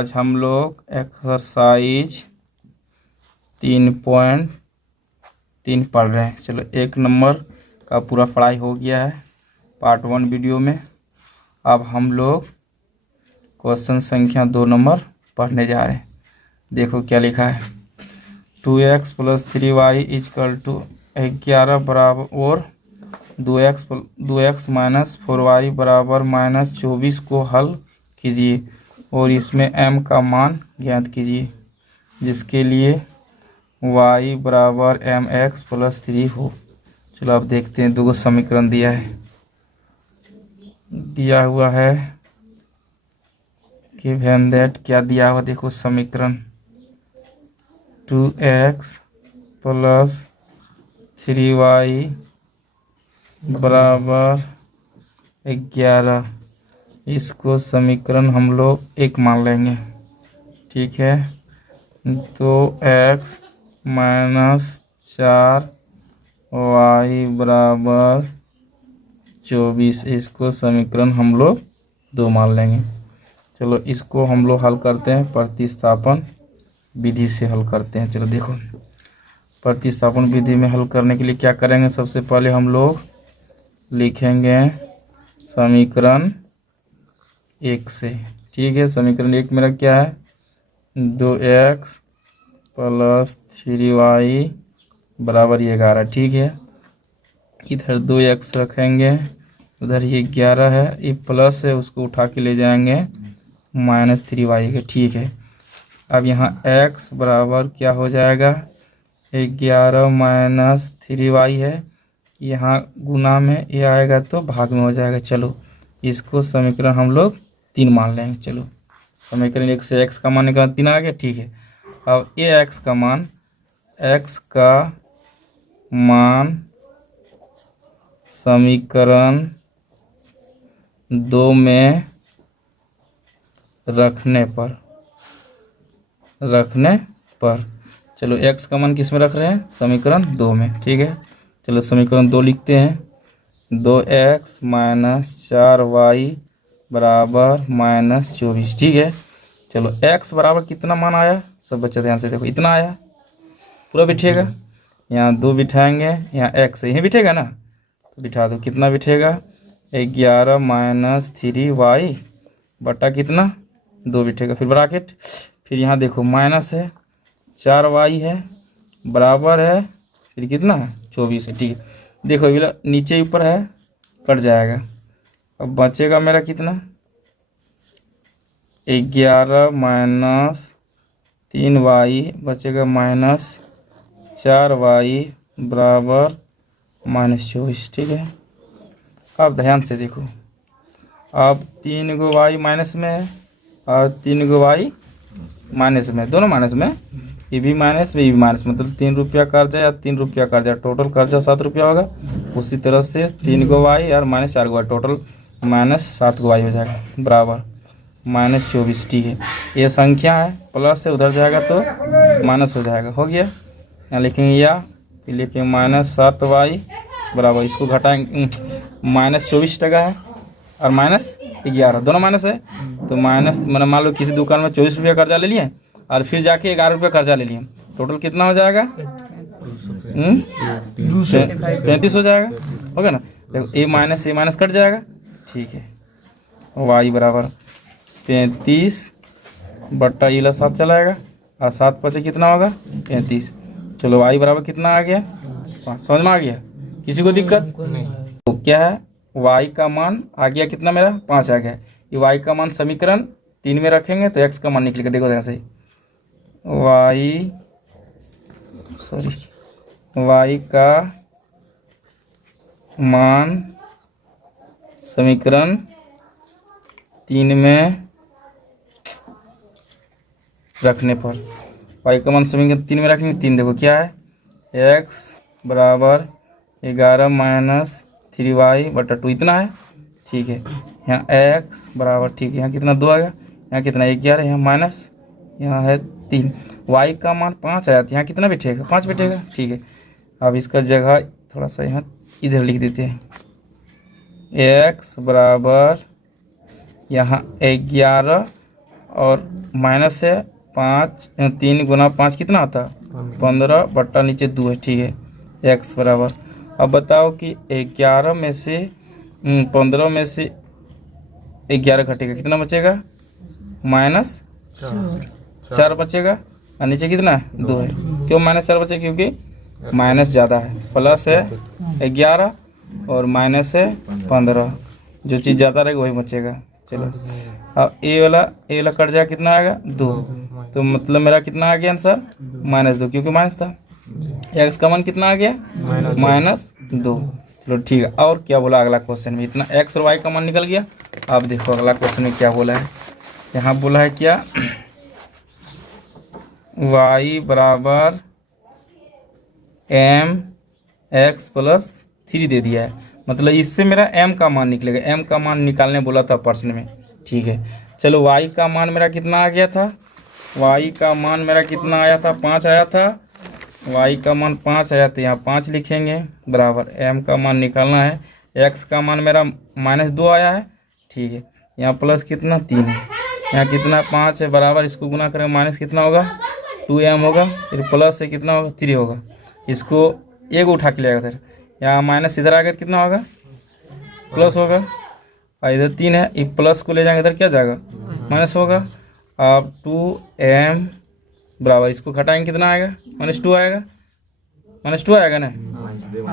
आज हम लोग एक्सरसाइज 3.3 पढ़ रहे हैं। चलो 1 नंबर का पूरा पढ़ाई हो गया है पार्ट 1 वीडियो में। अब हम लोग क्वेश्चन संख्या 2 नंबर पढ़ने जा रहे हैं। देखो क्या लिखा है। 2x + 3y = 11 बराबर और 2x - 4y बराबर -24 को हल कीजिए और इसमें m का मान ज्ञात कीजिए, जिसके लिए y बराबर mx + 3 हो। चलो अब देखते हैं। 2 समीकरण दिया हुआ है कि वैन दैट क्या दिया हुआ देखो समीकरण 2x + 3y बराबर 11। इसको समीकरण हम लोग 1 मान लेंगे, ठीक है। 2x - 4y बराबर 24, इसको समीकरण हम लोग 2 मान लेंगे। चलो इसको हम लोग हल करते हैं, प्रतिस्थापन विधि से हल करते हैं। चलो देखो, प्रतिस्थापन विधि में हल करने के लिए क्या करेंगे। सबसे पहले हम लोग लिखेंगे समीकरण 1 से, ठीक है। समीकरण 1 मेरा क्या है, 2x + 3y बराबर 11, ठीक है। इधर 2x रखेंगे, उधर ये 11 है, ये प्लस है, उसको उठा के ले जाएंगे -3y के, ठीक है। अब यहाँ x बराबर क्या हो जाएगा, 11 - 3y है, यहाँ गुना में ये आएगा तो भाग में हो जाएगा। चलो इसको समीकरण हम लोग 3 मान लेंगे। चलो समीकरण 1 से x का मान निकाल 3 आ गया, ठीक है। अब ये x का मान समीकरण 2 में रखने पर चलो x का मान किस में रख रहे हैं, समीकरण 2 में, ठीक है। चलो समीकरण 2 लिखते हैं। 2x - 4y बराबर -24, ठीक है। चलो x बराबर कितना मान आया, सब बच्चे ध्यान से देखो, इतना आया, पूरा बिठेगा। यहाँ 2 बिठाएंगे, यहाँ x यहीं बिठेगा ना, तो बिठा दो। कितना बिठेगा, 11 - 3y बटा कितना, 2 बिठेगा। फिर ब्रैकेट, फिर यहाँ देखो माइनस है, 4y है, बराबर है, फिर कितना है 24 है, ठीक है। देखो अगला नीचे ऊपर है, कट जाएगा। अब बचेगा मेरा कितना, 11 - 3y बचेगा -4y बराबर -24, ठीक है। अब ध्यान से देखो, अब 3 गो y माइनस में है और 3 गो y माइनस में, दोनों माइनस में, ये भी माइनस में, ये भी माइनस, मतलब 3 रुपया कर्जा या 3 रुपया कर्जा, टोटल कर्जा 7 रुपया होगा। उसी तरह से 3 गो y और -4 गो y, टोटल -7 गो y हो जाएगा, बराबर -24, ठीक है। ये संख्या है, प्लस से उधर जाएगा तो माइनस हो जाएगा, हो गया। यहाँ लिखेंगे या, फिर लिखेंगे -7y बराबर, इसको घटाएंगे, -24 टका है और -11, दोनों माइनस है, तो माइनस मैंने मान लो किसी दुकान में 24 रुपया कर्जा ले लिए और फिर जाके 11 रुपया कर्जा ले लिए, टोटल कितना हो जाएगा, 35 हो जाएगा, हो गया ना। देखो ए माइनस कट जाएगा, ठीक है। y बराबर 35 बट्टा 7 चलाएगा और 7 पचे कितना होगा, 35। चलो y बराबर कितना आ गया, 5। समझ में आ गया, किसी को दिक्कत नहीं। तो क्या है, y का मान आ गया कितना मेरा, 5 आ गया। ये y का मान समीकरण 3 में रखेंगे तो x का मान निकलेगा। देखो ध्यान से, y का मान समीकरण 3 में रखने पर, y का मान समीकरण 3 में रखेंगे। 3 देखो क्या है, x बराबर 11 - 3y बटा 2 इतना है, ठीक है। यहाँ x बराबर, ठीक है, यहाँ कितना 2 आएगा, यहाँ कितना 11, यहाँ माइनस, यहाँ है 3। y का मान 5 आया, यहाँ कितना बैठेगा, 5 बैठेगा, ठीक है। अब इसका जगह थोड़ा सा यहाँ इधर लिख देते हैं, x बराबर यहाँ 11 और माइनस है 5, 3 गुना 5 कितना आता है 15 बट्टा नीचे 2 है, ठीक है। एक्स बराबर, अब बताओ कि 11 में से 15 में से 11 घटेगा, कितना बचेगा -4 बचेगा, और नीचे कितना है 2 है। क्यों -4 बचेगा? क्योंकि माइनस ज़्यादा है, प्लस है 11 और माइनस है 15, जो चीज़ ज़्यादा रहेगी वही बचेगा। चलो अब ए वाला कट जाएगा, कितना आएगा 2, तो मतलब मेरा कितना आ गया आंसर -2, क्योंकि माइनस था। एक्स का मान कितना आ गया -2। चलो ठीक है, और क्या बोला अगला क्वेश्चन में? इतना एक्स और वाई का मान निकल गया। अब देखो अगला क्वेश्चन में क्या बोला है। यहाँ बोला है क्या, y बराबर mx+3 दे दिया है, मतलब इससे मेरा m का मान निकलेगा। m का मान निकालने बोला था प्रश्न में, ठीक है। चलो y का मान मेरा कितना आ गया था, y का मान मेरा कितना आया था 5 आया था, y का मान 5 आया था, यहाँ 5 लिखेंगे बराबर m का मान निकालना है। x का मान मेरा -2 आया है, ठीक है। यहाँ प्लस कितना 3 है, यहाँ कितना 5 है बराबर, इसको गुना करेंगे माइनस कितना होगा 2m होगा, फिर प्लस से कितना होगा 3 होगा, इसको एक उठा के ले आएगा, यहाँ माइनस इधर आ गया कितना होगा प्लस होगा, और इधर 3 है, ये प्लस को ले जाएंगे इधर क्या जाएगा माइनस होगा। अब 2m बराबर, इसको घटाएंगे कितना आएगा -2 आएगा, -2 आएगा ना,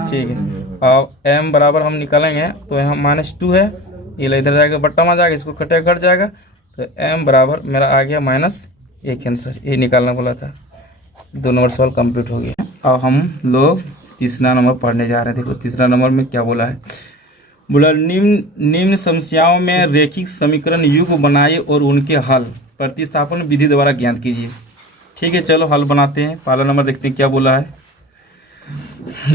ठीक है। अब m बराबर हम निकालेंगे तो यहाँ -2 है, ये इधर जाएगा बट्टा में जाएगा, इसको घट जाएगा, तो m बराबर मेरा आ गया -1 आंसर, ये निकालना बोला था। 2 नंबर सवाल कंप्लीट हो गया। अब हम लोग तीसरा नंबर पढ़ने जा रहे हैं। देखो तीसरा नंबर में क्या बोला है, बोला निम्न समस्याओं में रैखिक समीकरण युग्म बनाइए और उनके हल प्रतिस्थापन विधि द्वारा ज्ञात कीजिए। ठीक है, चलो हल बनाते हैं। पहला नंबर देखते हैं क्या बोला है।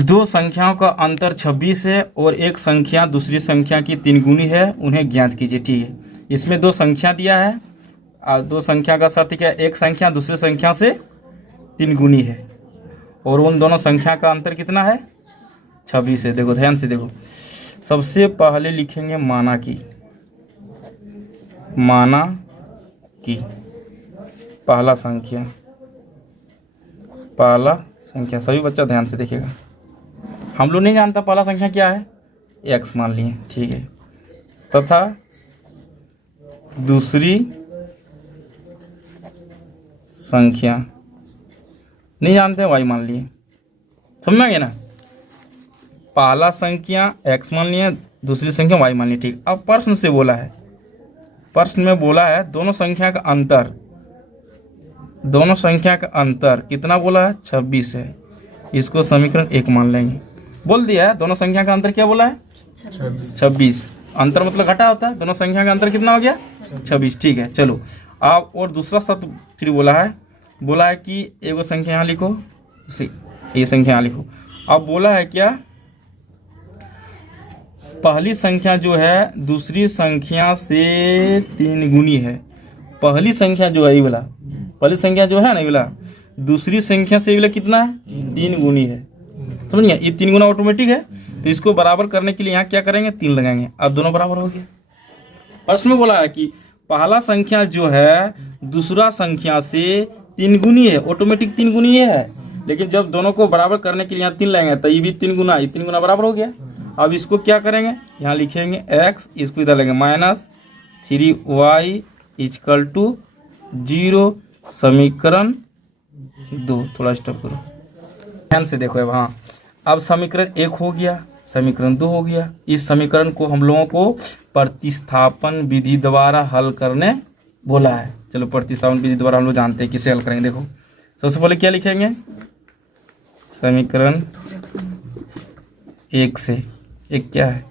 2 संख्याओं का अंतर 26 है और एक संख्या दूसरी संख्या की 3 गुनी है, उन्हें ज्ञात कीजिए। ठीक है, इसमें 2 संख्या दिया है और 2 संख्या का शर्त क्या है, एक संख्या दूसरी संख्या से 3 गुनी है और उन दोनों संख्या का अंतर कितना है 26 है। देखो ध्यान से देखो, सबसे पहले लिखेंगे माना की पहला संख्या सभी बच्चा ध्यान से देखिएगा। हम लोग नहीं जानता पहला संख्या क्या है, x मान लिए, ठीक है, तथा दूसरी संख्या नहीं जानते y मान लिए। समझ में आ गया ना, पहला संख्या x मान लिए, दूसरी संख्या y मान ली। ठीक, अब प्रश्न से बोला है, प्रश्न में बोला है दोनों संख्या का अंतर कितना बोला है 26 है, इसको समीकरण 1 मान लेंगे। बोल दिया है दोनों संख्या का अंतर क्या बोला है 26, अंतर मतलब घटा होता है, दोनों संख्या का अंतर कितना हो गया 26। ठीक है, चलो अब और दूसरा शब्द फिर बोला है कि एगो संख्या यहाँ लिखो, ये संख्या यहाँ लिखो। अब बोला है क्या, पहली संख्या जो है दूसरी संख्या से 3 गुनी है। पहली संख्या जो है ये वाला, पहली संख्या जो है ना ये वाला, दूसरी संख्या से ये वाला कितना है 3 गुनी है। समझ गया, ये 3 गुना ऑटोमेटिक है, तो इसको बराबर करने के लिए यहाँ क्या करेंगे 3 लगाएंगे, अब दोनों बराबर हो गया। प्रश्न में बोला है कि पहला संख्या जो है दूसरा संख्या से 3 गुनी है, ऑटोमेटिक 3 गुनी है, लेकिन जब दोनों को बराबर करने के लिए यहाँ 3 लगाएंगे तो ये भी 3 गुना, ये 3 गुना बराबर हो गया। अब इसको क्या करेंगे, यहाँ लिखेंगे x, इसको इधर लगेंगे -3y = 0, समीकरण 2। थोड़ा स्टॉप करो, ध्यान से देखो। हाँ, अब समीकरण 1 हो गया, समीकरण 2 हो गया। इस समीकरण को हम लोगों को प्रतिस्थापन विधि द्वारा हल करने बोला है। चलो प्रतिस्थापन विधि द्वारा हम लोग जानते हैं किसे हल करेंगे। देखो सबसे पहले क्या लिखेंगे, समीकरण 1 से, एक क्या है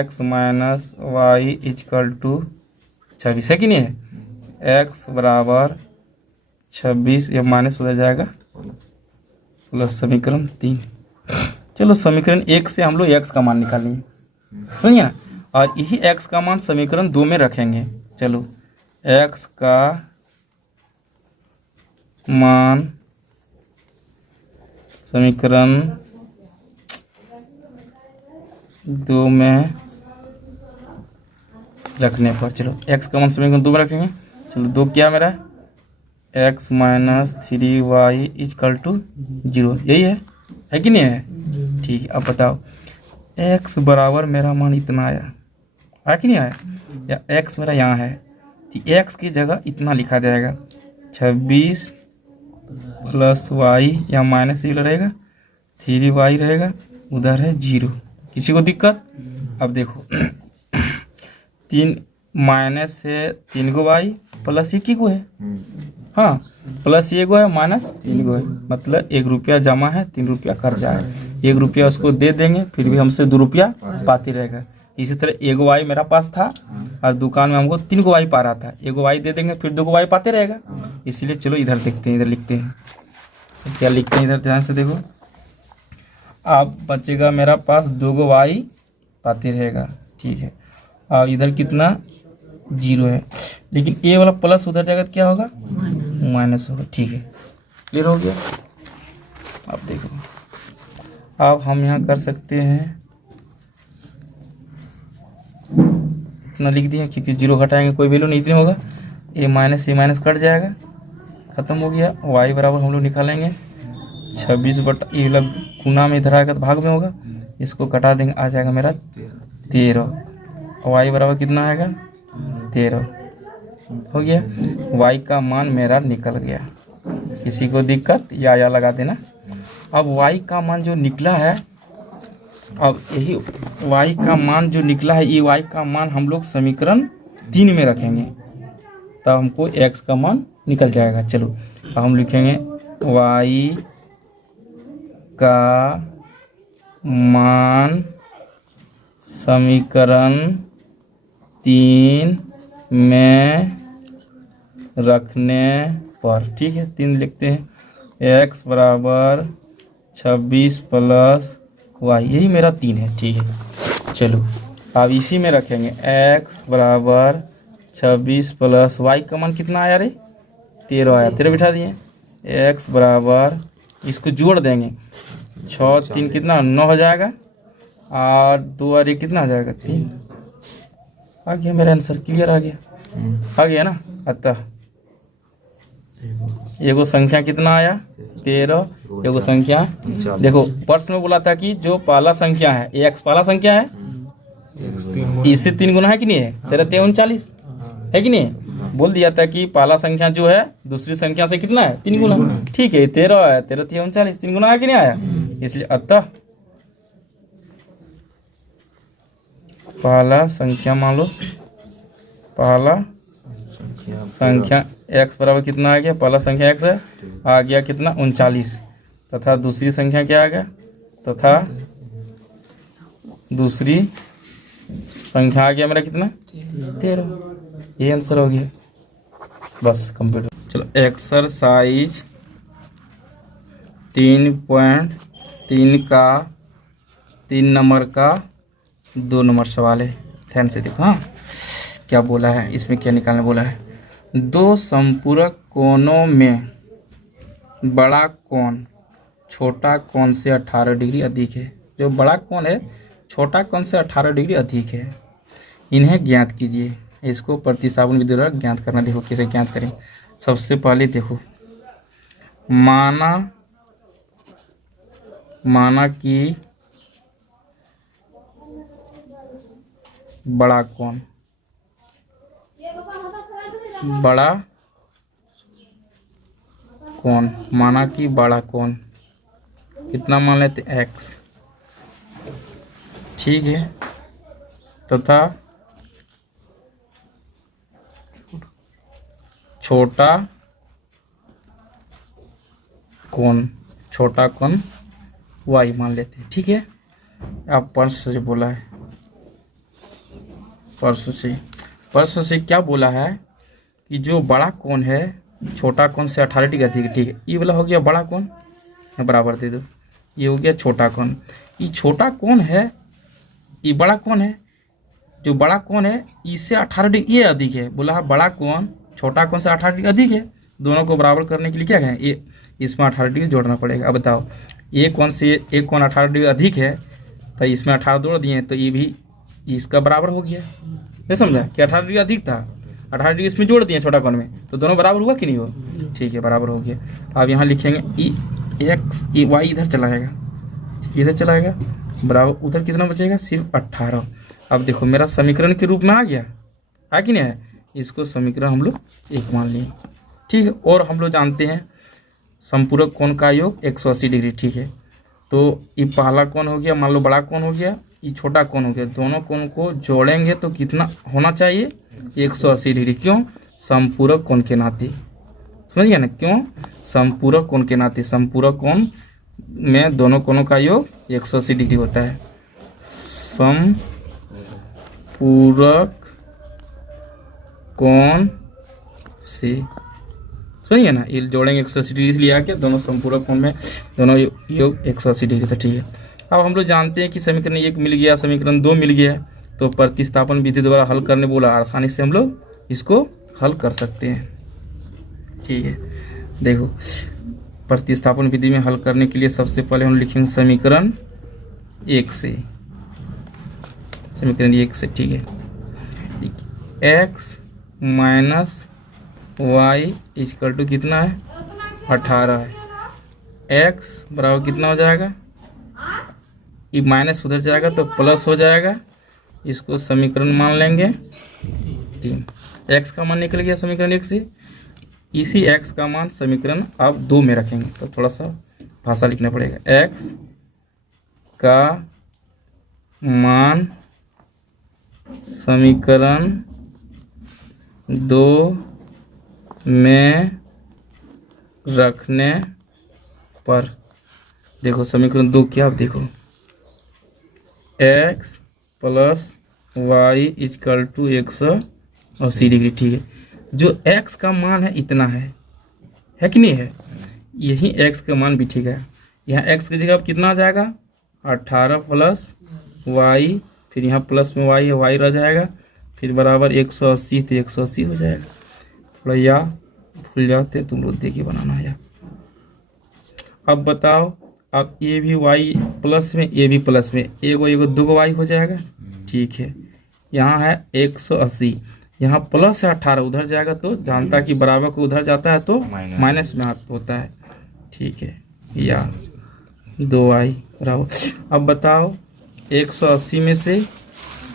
x - y = 26 है कि नहीं है, x बराबर 26, ये माइनस हो जाएगा प्लस समीकरण 3। चलो समीकरण 1 से हम लोग x का मान निकालेंगे, समझिए ना, और यही x का मान समीकरण 2 में रखेंगे। चलो x का मान समीकरण 2 में रखने पर, चलो x का मान समीकरण 2 में रखेंगे चलो 2 क्या मेरा x minus 3y is equal to 0, यही है कि नहीं है? ठीक है, अब बताओ x बराबर मेरा मान इतना आया कि नहीं आया, या x मेरा यहाँ है तो x की जगह इतना लिखा जाएगा 26 प्लस y या माइनस ये रहेगा 3y रहेगा, उधर है 0। किसी को दिक्कत? अब देखो 3 माइनस से 3 को y प्लस 1 को है, हाँ प्लस 1 है माइनस 3 को है, मतलब 1 रुपया जमा है 3 रुपया खर्चा है। 1 रुपया उसको दे देंगे फिर भी हमसे 2 रुपया पाती रहेगा। इसी तरह 1 वाई मेरा पास था और दुकान में हमको 3 वाई पा रहा था, 1 वाई दे देंगे फिर 2 वाई पाते रहेगा। इसलिए चलो इधर देखते हैं, इधर लिखते हैं क्या लिखते हैं, इधर ध्यान से देखो। अब बचेगा मेरा पास 2 वाई पाते रहेगा, ठीक है। और इधर कितना 0 है, लेकिन ए वाला प्लस उधर जाएगा क्या होगा माइनस होगा, ठीक है। क्लियर हो गया? अब देखो अब हम यहाँ कर सकते हैं, इतना लिख दिया क्योंकि 0 घटाएंगे कोई वैल्यू नहीं इतनी होगा, ए माइनस कट जाएगा, खत्म हो गया। y बराबर हम लोग निकालेंगे 26 बटा ये वाला गुना में इधर आएगा तो भाग में होगा, इसको कटा देंगे आ जाएगा मेरा 13। y बराबर कितना आएगा 13 हो गया। y का मान मेरा निकल गया। किसी को दिक्कत या लगा देना। अब y का मान जो निकला है, अब यही y का मान जो निकला है, ये y का मान हम लोग समीकरण 3 में रखेंगे तब हमको x का मान निकल जाएगा। चलो अब हम लिखेंगे y का मान समीकरण 3 में रखने पर, ठीक है 3 लिखते हैं, x बराबर 26 प्लस y, यही मेरा 3 है, ठीक है। चलो अब इसी में रखेंगे x बराबर 26 प्लस y का मान कितना आया रे 13 आया, 13 बिठा दिए। x बराबर इसको जोड़ देंगे 6 3 कितना 9 हो जाएगा, और 2 और 1 कितना हो जाएगा 3। आ गया मेरा आंसर, क्लियर आ गया ना। अतः एगो संख्या कितना आया 13, एगो संख्या देखो प्रश्न में बोला था कि जो पहला संख्या है x पहला संख्या है, इससे 3 गुना है कि नहीं है, 13 3 39 है कि नहीं, बोल दिया था कि पहला संख्या जो है दूसरी संख्या से कितना है 3 गुना, ठीक है 13 है, 13 3 39 3 गुना है कि नहीं आया। इसलिए अतः पहला संख्या मान लो, पहला संख्या x बराबर कितना आ गया, पहला संख्या x है आ गया कितना 39, तथा दूसरी संख्या क्या आ गया, तथा दूसरी संख्या आ गया मेरा कितना 13। ये आंसर हो गया, बस कंप्लीट। चलो एक्सरसाइज 3.3 का 3 नंबर का 2 नंबर सवाल है, ध्यान से देखो। हाँ क्या बोला है, इसमें क्या निकालने बोला है, 2 संपूरक कोणों में बड़ा कोण छोटा कोण से 18 डिग्री अधिक है। जो बड़ा कोण है छोटा कोण से 18 डिग्री अधिक है, इन्हें ज्ञात कीजिए। इसको प्रतिस्थापन विधि द्वारा ज्ञात करना। देखो कैसे ज्ञात करें। सबसे पहले देखो माना कि बड़ा कोण माना कि बड़ा कोण कितना मान लेते x, ठीक है, तथा छोटा कोण y मान लेते हैं, ठीक है। अब प्रश्न से बोला है, प्रश्न से क्या बोला है कि जो बड़ा कोण है छोटा कोण से 18 डिग्री अधिक है, ठीक है। ये वाला हो गया बड़ा कोण, बराबर दे दो, ये हो गया छोटा कोण। ये छोटा कोण है, ये बड़ा कोण है, जो बड़ा कोण है इससे 18 डिग्री ये अधिक है। बोला है बड़ा कोण छोटा कोण से 18 डिग्री अधिक है, दोनों को बराबर करने के लिए क्या कहें, ये इसमें 18 डिग्री जोड़ना पड़ेगा। अब बताओ ये कोण से एक कोण 18 डिग्री अधिक है तो इसमें 18 जोड़ दिए तो ये भी इसका बराबर हो गया। ये समझा कि 18 डिग्री अधिक था 18 डिग्री इसमें जोड़ दिए छोटा कोण में, तो दोनों बराबर हुआ कि नहीं हुआ? ठीक है, बराबर हो गया। अब यहाँ लिखेंगे ई वाई इधर चला जाएगा, इधर चला जाएगा, बराबर उधर कितना बचेगा? सिर्फ 18। अब देखो मेरा समीकरण के रूप में आ गया, है कि नहीं है? इसको समीकरण हम लोग 1 मान लिए, ठीक है। और हम लोग जानते हैं संपूरक कोण का योग 180 डिग्री, ठीक है। तो ये पहला कोण हो गया, मान लो बड़ा कोण हो गया, ये छोटा कोण हो गया, दोनों कोण को जोड़ेंगे तो कितना होना चाहिए? 180 डिग्री। क्यों? संपूरक कोण के नाते, समझ गया ना? क्यों? संपूरक कोण के नाते। संपूरक कोण में दोनों कोणों का योग 180 डिग्री होता है। संपूरक कोण से, समझिए ना? ये जोड़ेंगे 180 डिग्री इसलिए आके दोनों संपूरक कोण में दोनों योग 180 डिग्री था, ठीक है। अब हम लोग जानते हैं कि समीकरण 1 मिल गया, समीकरण 2 मिल गया, तो प्रतिस्थापन विधि द्वारा हल करने बोला, आसानी से हम लोग इसको हल कर सकते हैं, ठीक है। देखो प्रतिस्थापन विधि में हल करने के लिए सबसे पहले हम लिखेंगे समीकरण 1 से, समीकरण 1 से, ठीक है। x minus y equal to कितना है? 18 है। x बराबर कितना हो जाएगा? ये माइनस उधर जाएगा तो प्लस हो जाएगा, इसको समीकरण मान लेंगे 3। x का मान निकल गया समीकरण 1 से, इसी x का मान समीकरण अब 2 में रखेंगे, तो थोड़ा सा भाषा लिखना पड़ेगा। x का मान समीकरण 2 में रखने पर, देखो समीकरण 2 क्या? आप देखो x plus y equal to 180 degree, ठीक है। जो x का मान है इतना है कि नहीं है? यही x का मान भी ठीक है। यहाँ x की जगह अब कितना आ जाएगा? 18 प्लस y, फिर यहाँ प्लस में y है, y रह जाएगा, फिर बराबर 180, तो 180 हो जाएगा। थोड़ा या भूल जाते तुम लोग, देखिए बनाना है। अब बताओ, अब ये भी y प्लस में, ये भी प्लस में, एगो दूगो y हो जाएगा, ठीक है। यहाँ है 180, यहाँ प्लस है 18, उधर जाएगा तो जानता कि बराबर को उधर जाता है तो माइनस में हाथ होता है, ठीक है। या 2y बराबर, अब बताओ 180 में से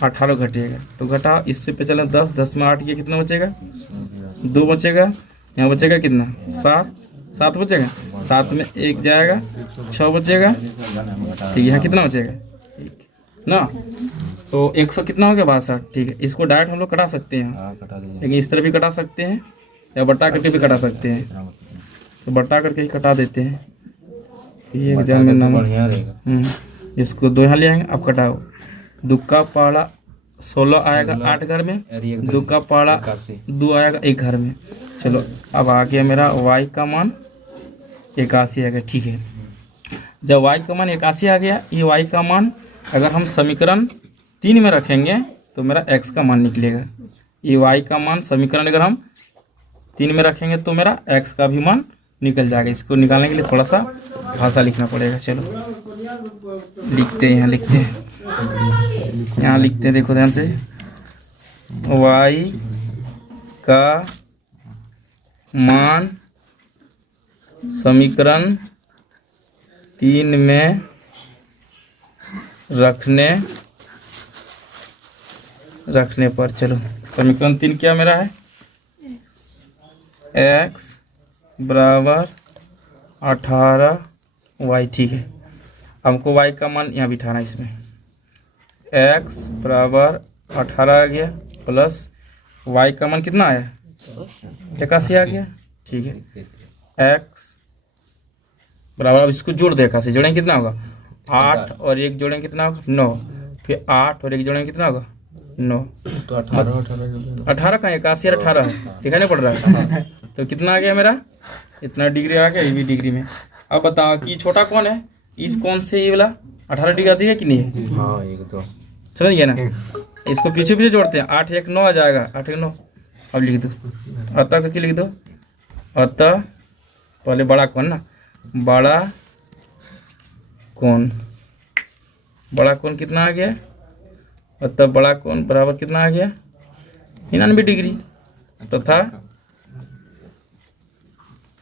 18 घटेगा, तो घटाओ, इससे पे चला 10, 10 में 8 किया, कितना बचेगा? 2 बचेगा। यहाँ बचेगा कितना? 7 बचेगा, 7 में 1 जाएगा, 6 बचेगा, ठीक है। यहाँ कितना बचेगा? ठीक ना, तो 100 कितना हो गया? 62, ठीक है। इसको डायरेक्ट हम लोग कटा सकते हैं, लेकिन इस तरह भी कटा सकते हैं या बटा करके भी कटा सकते हैं, तो बटा करके ही कटा देते हैं, ये एग्जाम में नंबर। इसको 2 यहाँ ले आएंगे, अब कटाओ, 2 का पहाड़ा 16 आएगा 8 घर में, 2 का पहाड़ा 2 आएगा 1 घर में। चलो अब आ गया मेरा y का मान 81 आ गया, ठीक है। जब y का मान 81 आ गया, ये y का मान अगर हम समीकरण 3 में रखेंगे तो मेरा x का मान निकलेगा। ये y का मान समीकरण अगर हम 3 में रखेंगे तो मेरा x का भी मान निकल जाएगा। इसको निकालने के लिए थोड़ा सा भाषा लिखना पड़ेगा। चलो लिखते हैं, यहाँ लिखते हैं, यहाँ लिखते हैं, देखो ध्यान से, y का मान समीकरण 3 में रखने पर, चलो समीकरण 3 क्या मेरा है? x बराबर 18y, ठीक है। हमको y का मान यहाँ बिठाना, इसमें x बराबर 18 आ गया, प्लस y का मान कितना आया? 81 आ गया, ठीक है। x बराबर, अब इसको जोड़ दे, 81 जोड़ेंगे कितना होगा? 8 और 1 जोड़ेंगे कितना होगा? 9, फिर 8 और 1 जोड़ेंगे कितना होगा? 9, तो 18 का 81 और 18 है, दिखाई नहीं पड़ रहा है। तो कितना आ गया मेरा? इतना डिग्री आ गया, ये भी डिग्री में। अब बताओ कि छोटा कौन है? इस कौन से ये वाला 18 डिग्री आती है कि नहीं है? हाँ, ये तो समझ गया ना। इसको पीछे पीछे जोड़ते हैं, 8 1 9 आ जाएगा, 8 1 9। अब लिख दो, अतः करके लिख दो, अतः पहले बड़ा कौन ना, बड़ा कौन कितना आ गया? अतः बड़ा कौन बराबर कितना आ गया? 99 डिग्री। तथा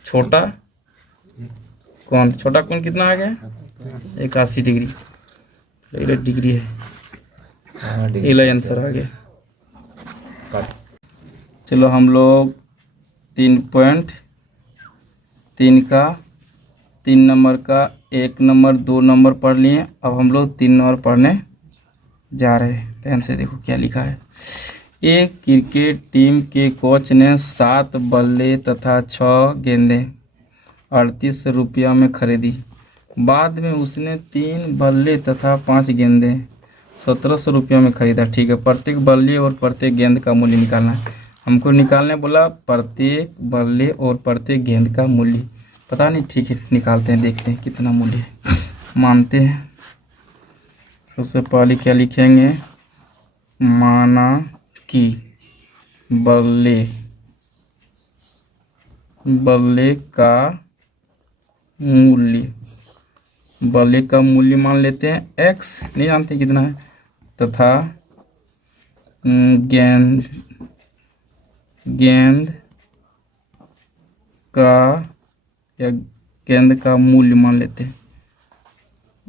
छोटा कोण। छोटा कोण कितना आ गया? 81 डिग्री। 11 डिग्री है, 11 आंसर आ गया। चलो हम लोग 3.3 का 3 नंबर का 1 नंबर 2 नंबर पढ़ लिए। अब हम लोग 3 नंबर पढ़ने जा रहे हैं। ध्यान से देखो क्या लिखा है। एक क्रिकेट टीम के कोच ने 7 बल्ले तथा 6 गेंदें 38 रुपया में खरीदी। बाद में उसने 3 बल्ले तथा 5 गेंदें 1700 रुपया में खरीदा। ठीक है, प्रत्येक बल्ले और प्रत्येक गेंद का मूल्य निकालना है। हमको निकालने बोला प्रत्येक बल्ले और प्रत्येक गेंद का मूल्य, पता नहीं। ठीक है, निकालते हैं, देखते हैं कितना मूल्य है, मानते हैं। सबसे पहले क्या लिखेंगे? माना कि बल्ले का मूल्य मान लेते हैं x, नहीं जानते कितना है, तथा गेंद का मूल्य मान लेते हैं।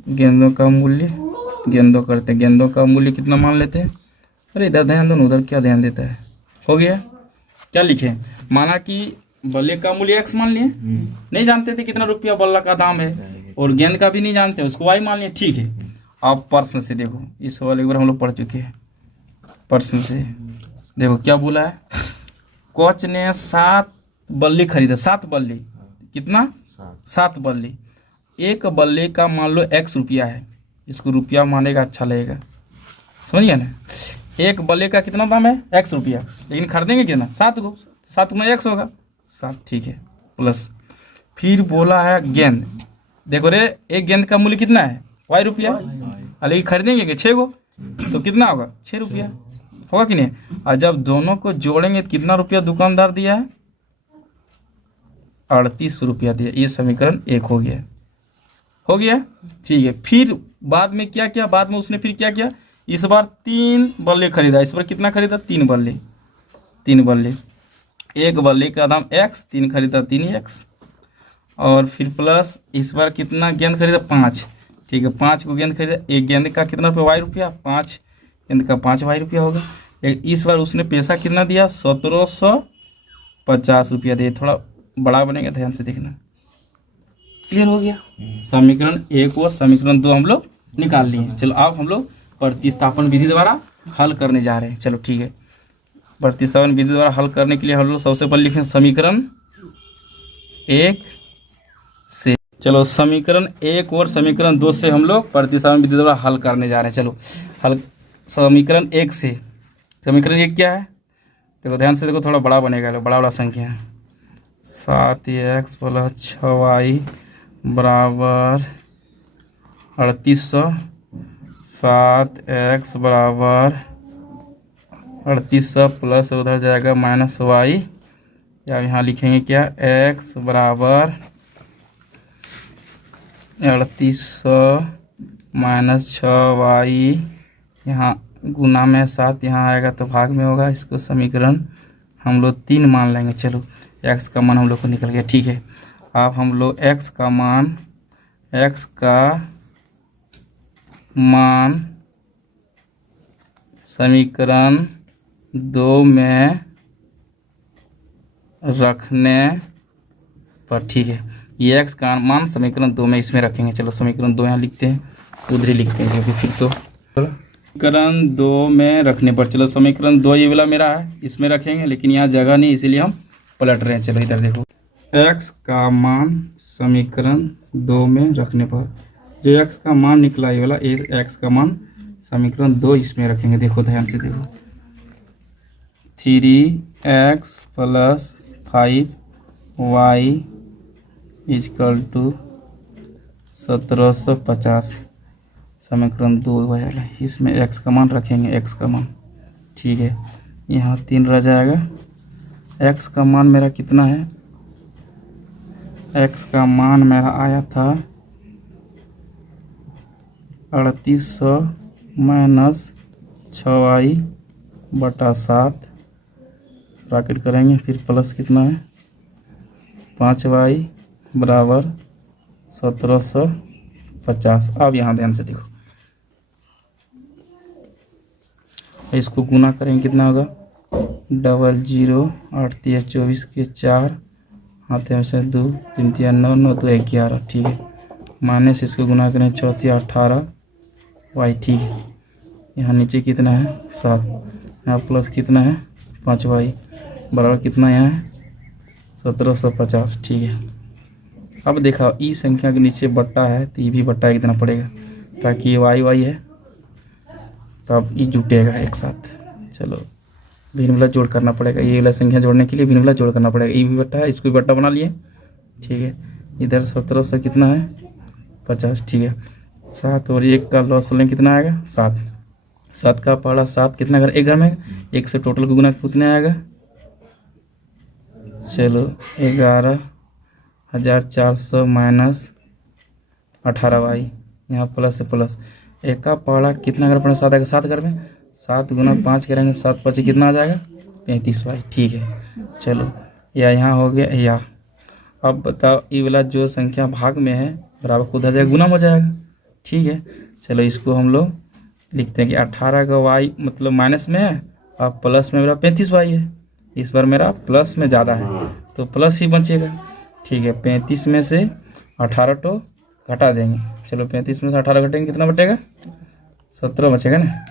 गेंदों का मूल्य, गेंदों का मूल्य कितना मान लेते हैं? अरे इधर ध्यान दो, उधर क्या ध्यान देता है। हो गया। क्या लिखे? माना कि बल्ले का मूल्य x मान लिए, नहीं जानते थे कितना रुपया बल्ला का दाम है, और गेंद का भी नहीं जानते, उसको y मान लिए। ठीक है, आप प्रश्न से देखो, इस सवाल एक बार हम लोग पढ़ चुके हैं। प्रश्न से देखो क्या बोला है। कोच ने 7 बल्ले खरीदे। 7 बल्ले कितना? 7 बल्ले। एक बल्ले का मान लो x रुपया है, इसको रुपया मानेगा अच्छा लगेगा, समझ गया ना। एक बल्ले का कितना दाम है? x रुपया, लेकिन खरीदेंगे कितना? 7 को। 7 में x होगा 7, ठीक है, प्लस। फिर बोला है गेंद। देखो रे, एक गेंद का मूल्य कितना है? y रुपया, लेकिन खरीदेंगे 6 को, तो कितना होगा? 6 रुपया होगा कि नहीं। और जब दोनों को जोड़ेंगे तो कितना रुपया दुकानदार दिया है? 38 रुपया दिया। ये समीकरण 1 हो गया। हो गया, ठीक है। फिर बाद में क्या किया? बाद में उसने फिर क्या किया? इस बार 3 बल्ले खरीदा। इस बार कितना खरीदा? 3 बल्ले। 3 बल्ले, एक बल्ले का दाम x, 3 खरीदा 3x, और फिर प्लस इस बार कितना गेंद खरीदा? 5। ठीक है, 5 को गेंद खरीदा। एक गेंद का कितना रुपया? y रुपया। 5 गेंद का 5 y रुपया होगा। लेकिन इस बार उसने पैसा कितना दिया? 1750 रुपया दिया। थोड़ा बड़ा बनेगा, ध्यान से देखना। क्लियर हो गया। समीकरण 1 और समीकरण 2 हम लोग निकाल लिए। चलो अब हम लोग प्रतिस्थापन विधि द्वारा हल करने जा रहे हैं। चलो ठीक है, प्रतिस्थापन विधि द्वारा हल करने के लिए हम लोग सबसे पहले लिखें समीकरण 1 से। चलो समीकरण 1 और समीकरण 2 से हम लोग प्रतिस्थापन विधि द्वारा हल करने जा रहे हैं। चलो हल समीकरण 1 से। समीकरण 1 क्या है? देखो ध्यान से देखो, थोड़ा बड़ा बनेगा, बड़ा संख्या है। 7x + 6y बराबर 3800। 7x बराबर 3800 प्लस उधर जाएगा -y, या यहाँ लिखेंगे क्या? x बराबर 3800 - 6y, यहाँ गुना में 7 यहाँ आएगा तो भाग में होगा। इसको समीकरण हम लोग 3 मान लेंगे। चलो x का मान हम लोग को निकल गया। ठीक है, अब हम लोग x का मान समीकरण 2 में रखने पर, ठीक है, ये x का मान समीकरण 2 में इसमें रखेंगे। चलो समीकरण 2 यहाँ लिखते हैं, उधर ही लिखते हैं, क्योंकि फिर तो समीकरण 2 में रखने पर। चलो समीकरण 2 ये वाला मेरा है, इसमें रखेंगे, लेकिन यहाँ जगह नहीं, इसीलिए हम पलट रहे हैं। चलो इधर देखो, x का मान समीकरण 2 में रखने पर, जो x का मान निकला ये वाला, x का मान समीकरण 2 इसमें रखेंगे। देखो ध्यान से देखो, 3x + 5y = 1750। समीकरण 2 वाला, इसमें x का मान रखेंगे, x का मान। ठीक है, यहाँ 3 रह जाएगा। x का मान मेरा कितना है? x का मान मेरा आया था 3800 - 6y/7 ब्रैकेट करेंगे, फिर प्लस कितना है 5y बराबर 1750। अब यहाँ ध्यान से देखो, इसको गुना करेंगे कितना होगा 00 8 3 24 के 4 हाथ में से 2 3 3 9 9 2 11। ठीक है, माइनस इसको गुना करें 4 3 18 y। ठीक है, यहाँ नीचे कितना है 7, यहाँ प्लस कितना है 5y बराबर कितना यहाँ है 1750। ठीक है, अब देखा ई संख्या के नीचे बट्टा है तो ये भी बट्टा कितना पड़ेगा, ताकि ये y है तब ये जुटेगा एक साथ। चलो भिन्न वाला जोड़ करना पड़ेगा, ये वाला संख्या जोड़ने के लिए भिन्न वाला जोड़ करना पड़ेगा। ये भी बट्टा है, इसको भी बट्टा बना लिए। ठीक है, इधर 1700 कितना है 50। ठीक है, 7 और 1 का लॉस लें कितना आएगा 7। 7 का पहाड़ा 7 कितना घर एक घर में 1 से टोटल को गुना कितना आएगा। चलो 11,400 माइनस 18y, यहाँ प्लस से प्लस 1 का पहाड़ा कितना घर पड़ा 7 आएगा 7 घर में 7 गुना 5 करेंगे 7 5 कितना आ जाएगा 35y। ठीक है, चलो या यहाँ हो गया या। अब बताओ ये वाला जो संख्या भाग में है बराबर को उधर जाएगा गुना हो जाएगा। ठीक है, चलो इसको हम लोग लिखते हैं कि 18 का y मतलब माइनस में है और प्लस में मेरा 35y है। इस बार मेरा प्लस में ज़्यादा है तो प्लस ही बचेगा। ठीक है, 35 में से 18 तो घटा देंगे। चलो 35 में से 18 घटेंगे कितना बचेगा 17 बचेगा ना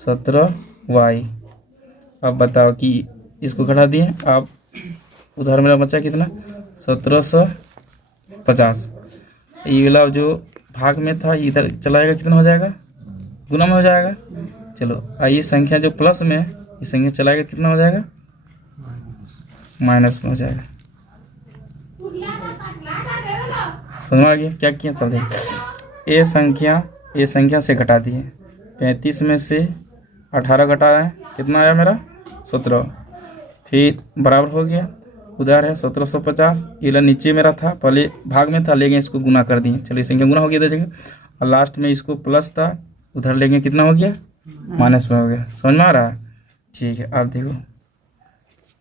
17y। अब बताओ कि इसको घटा दिए, अब उधर मेरा बचा कितना 1750। ये वाला जो भाग में था इधर चलाएगा कितना हो जाएगा गुना में हो जाएगा। चलो ये संख्या जो प्लस में है ये संख्या चलाएगा कितना हो जाएगा माइनस में हो जाएगा। समझ आ गया क्या किया। चल ये संख्या से घटा दिए 35 में से 18 घटाया है कितना आया मेरा 17, फिर बराबर हो गया उधर है 1750। ये नीचे मेरा था पहले भाग में था लेकिन इसको गुना कर दिए। चलिए संख्या गुना हो गया इधर जगह और लास्ट में इसको प्लस था उधर लेंगे कितना हो गया माइनस में हो गया। समझ में आ रहा है। ठीक है, अब देखो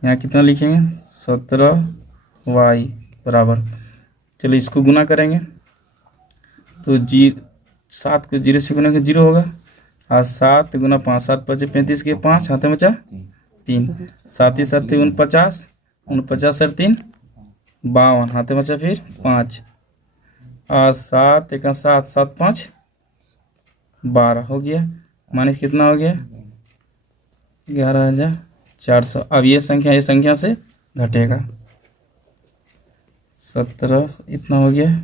यहाँ कितना लिखेंगे 17y बराबर, चलिए इसको गुना करेंगे तो 7 को 0 से गुना के 0 होगा और 7 गुना 5 7 5 35 के 5 हाथ में बचा 3 7 ही 7 49 49 सर 3 52 हाथ में बचा फिर 5 और 7 1 7 7 5 12 हो गया माइनस कितना हो गया 11,400। अब ये संख्या से घटेगा 17 इतना हो गया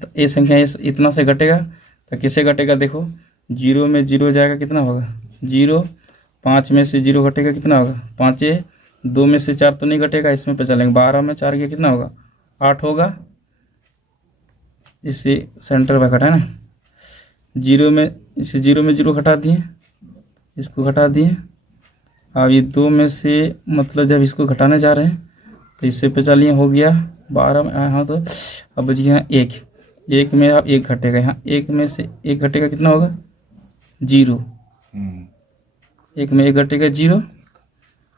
तो ये संख्या इतना से घटेगा तो किससे घटेगा देखो 0 में 0 जाएगा कितना होगा 0, 5 में से 0 घटेगा कितना होगा 5, 2 में से 4 तो नहीं घटेगा इसमें पे चलेंगे 12 में 4 गया कितना होगा 8 होगा। इसे सेंटर पे घटा ना 0 में इसे 0 में 0 घटा दिए इसको घटा दिए। अब ये 2 में से मतलब जब इसको घटाने जा रहे हैं तो इससे पे चलिए हो गया 12 में हाँ तो अब बच गया 1 में अब 1 घटेगा यहाँ 1 में से 1 घटेगा कितना होगा 0, 1 में 1 घटेगा 0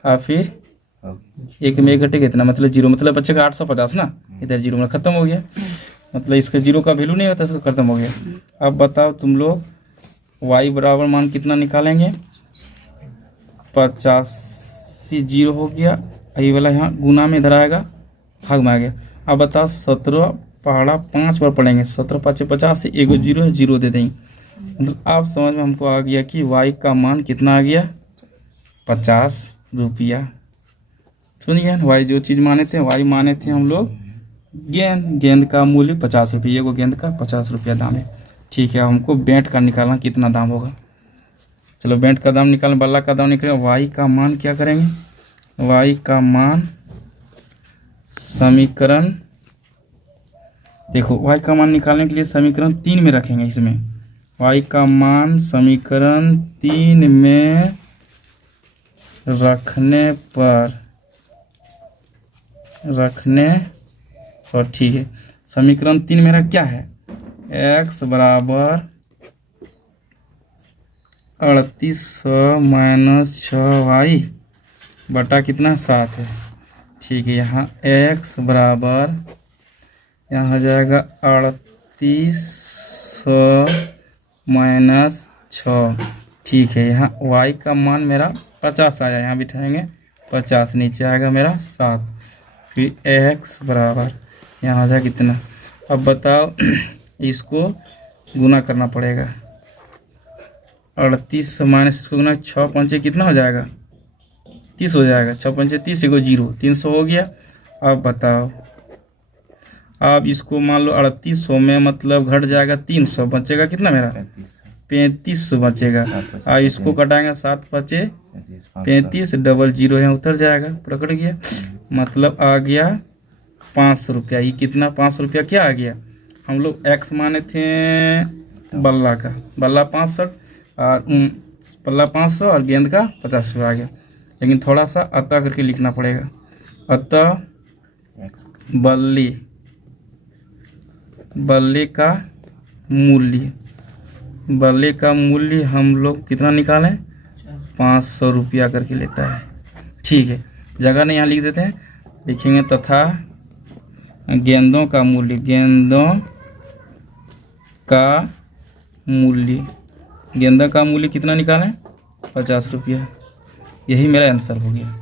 और फिर 1 में 1 घटेगा इतना मतलब 0 मतलब बचेगा 850 ना। इधर 0 में ख़त्म हो गया मतलब इसका 0 का वैल्यू नहीं होता इसका ख़त्म हो गया। अब बताओ तुम लोग y बराबर मान कितना निकालेंगे 85 0 हो गया ये वाला यहाँ गुना में इधर आएगा भाग में आ गया। अब बताओ 17 पहाड़ा 5 बार पढ़ेंगे 17 5 50 से 1 0 है 0 दे देंगे मतलब आप समझ में हमको आ गया कि y का मान कितना आ गया 50 रुपया। सुनिए y जो चीज़ माने थे y माने थे हम लोग गेंद का मूल्य 50 रुपये, एगो गेंद का 50 रुपया दाम है। ठीक है, हमको बेंट का निकालना कितना दाम होगा। चलो बेंट का दाम निकालना बल्ला का दाम निकालेंगे y का मान क्या करेंगे y का मान समीकरण देखो y का मान निकालने के लिए समीकरण 3 में रखेंगे। इसमें y का मान समीकरण 3 में रखने पर ठीक है समीकरण 3 मेरा क्या है x बराबर 3800 माइनस 6y बटा कितना 7 है। ठीक है, यहाँ x बराबर यहाँ हो जाएगा 3800 माइनस 6। ठीक है, यहाँ y का मान मेरा 50 आया, यहाँ बिठाएंगे 50, नीचे आएगा मेरा 7। फिर x बराबर यहाँ हो जाएगा कितना। अब बताओ इसको गुना करना पड़ेगा। 38 माइनस इसको गुना 6 पंचे कितना हो जाएगा 30 हो जाएगा। 6 पंचे 30 एगो 0, 300 हो गया। अब बताओ, अब इसको मान लो 3800 में मतलब घट जाएगा 300, बचेगा कितना मेरा 3500 बचेगा। अब इसको कटाएंगे 7 पचे 35, डबल 0 यहाँ उतर जाएगा, पूरा कट गया। मतलब आ गया 500 रुपया। ये कितना 500 रुपया क्या आ गया। हम लोग x माने थे बल्ला का, बल्ला 65 और पल्ला 500 और गेंद का 50 रुपया आ गया। लेकिन थोड़ा सा अतः करके लिखना पड़ेगा। अतः बल्ले का मूल्य हम लोग कितना निकालें 500 रुपया करके लेता है। ठीक है, जगह नहीं यहाँ लिख देते हैं, लिखेंगे तथा गेंदों का मूल्य कितना निकालें 50 रुपया। यही मेरा आंसर हो गया।